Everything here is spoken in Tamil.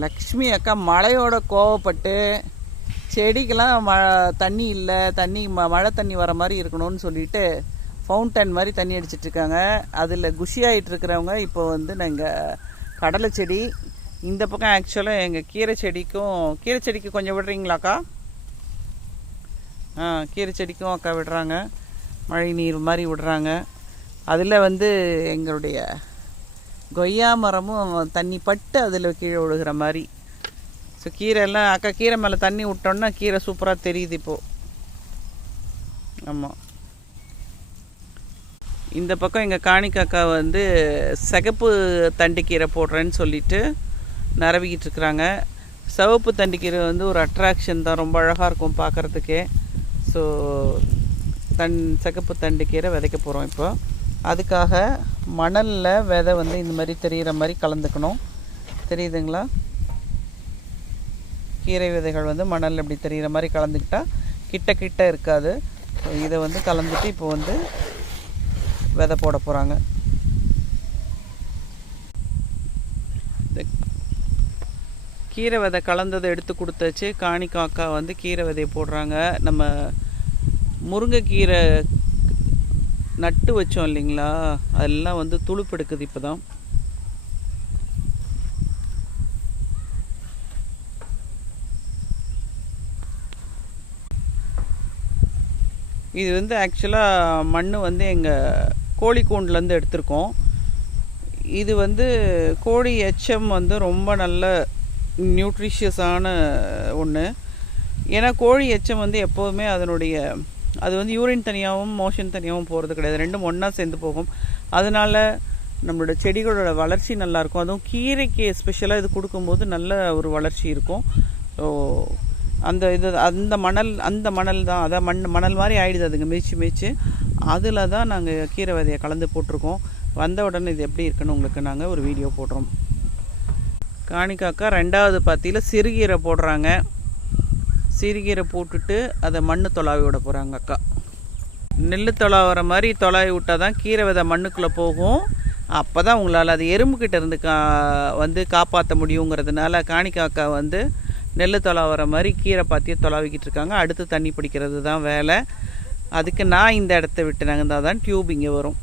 லக்ஷ்மி அக்கா மழையோட கோவப்பட்டு செடிக்கெல்லாம் தண்ணி இல்லை, மழை தண்ணி வர மாதிரி இருக்கணும்னு சொல்லிட்டு ஃபவுண்டன் மாதிரி தண்ணி அடிச்சிட்ருக்காங்க. அதில் குஷியாகிட்டு இருக்கிறவங்க இப்போ வந்து நாங்கள் கடலை செடி இந்த பக்கம் ஆக்சுவலாக எங்கள் கீரை செடிக்கு கொஞ்சம் விடுறீங்களாக்கா? கீரை செடிக்கும் அக்கா விடுறாங்க, மழை நீர் மாதிரி விடுறாங்க. அதில் வந்து எங்களுடைய கொய்யா மரமும் தண்ணி பட்டு அதில் கீழே விழுகிற மாதிரி. ஸோ கீரைலாம் அக்கா கீரை மேலே தண்ணி விட்டோன்னா கீரை சூப்பராக தெரியுது இப்போது. ஆமாம், இந்த பக்கம் எங்கள் காணிக்காக்கா வந்து சிகப்பு தண்டுக்கீரை போடுறேன்னு சொல்லிட்டு நிரவிக்கிட்டு இருக்கிறாங்க. சிவப்பு தண்டுக்கீரை வந்து ஒரு அட்ராக்ஷன் தான், ரொம்ப அழகாக இருக்கும் பார்க்குறதுக்கே. ஸோ சிகப்பு தண்டுக்கீரை விதைக்க போகிறோம் இப்போ. அதுக்காக மணலில் விதை வந்து இந்த மாதிரி தெரிகிற மாதிரி கலந்துக்கணும். தெரியுதுங்களா? கீரை விதைகள் வந்து மணலில் இப்படி தெரிகிற மாதிரி கலந்துக்கிட்டால் கிட்ட இருக்காது. ஸோ இதை வந்து கலந்துட்டு இப்போ வந்து விதை போட போகிறாங்க. கீரை விதை கலந்ததை எடுத்து கொடுத்தாச்சு. காணிக்காக்கா வந்து கீரை விதையை போடுறாங்க. நம்ம முருங்கைக்கீரை நட்டு வச்சோம் இல்லைங்களா, அதெல்லாம் வந்து துளுப்பெடுக்குது இப்போ தான். இது வந்து ஆக்சுவலாக மண் வந்து எங்கள் கோழி கூண்டுலேருந்து எடுத்திருக்கோம். இது வந்து கோழி எச்சம் வந்து ரொம்ப நல்ல நியூட்ரிஷியஸான ஒன்று. ஏன்னா கோழி எச்சம் வந்து எப்போதுமே அது வந்து யூரின் தனியாகவும் மோஷன் தனியாகவும் போகிறது கிடையாது, ரெண்டும் ஒன்றா சேர்ந்து போகும். அதனால் நம்மளோட செடிகளோட வளர்ச்சி நல்லாயிருக்கும். அதுவும் கீரைக்கு எஸ்பெஷலாக இது கொடுக்கும்போது நல்ல ஒரு வளர்ச்சி இருக்கும். ஸோ அந்த மணல் தான், அதான் மணல் மாதிரி ஆகிடுது அதுங்க மிதிச்சு. அதில் தான் நாங்கள் கீரை விதையை கலந்து போட்டிருக்கோம். வந்த உடனே இது எப்படி இருக்குன்னு உங்களுக்கு நாங்கள் ஒரு வீடியோ போடுறோம். காணிக்காக்கா 2வது பாத்தியில் சிறுகீரை போடுறாங்க. சிறுகீரை போட்டுட்டு அதை மண் தொலாவி விட போகிறாங்க அக்கா. நெல் தொலாவுற மாதிரி தொலாவி விட்டால் தான் கீரை விதை மண்ணுக்குள்ளே போகும். அப்போ தான் உங்களால் அது எறும்புக்கிட்ட இருந்து வந்து காப்பாற்ற முடியுங்கிறதுனால காணிக்காக்கா வந்து நெல் தொலாவுற மாதிரி கீரை பாத்தியை தொலாவிக்கிட்டு இருக்காங்க. அடுத்து தண்ணி பிடிக்கிறது தான் வேலை. அதுக்கு நான் இந்த இடத்த விட்டு நாங்கள் தான் டியூப் இங்கே வரும்.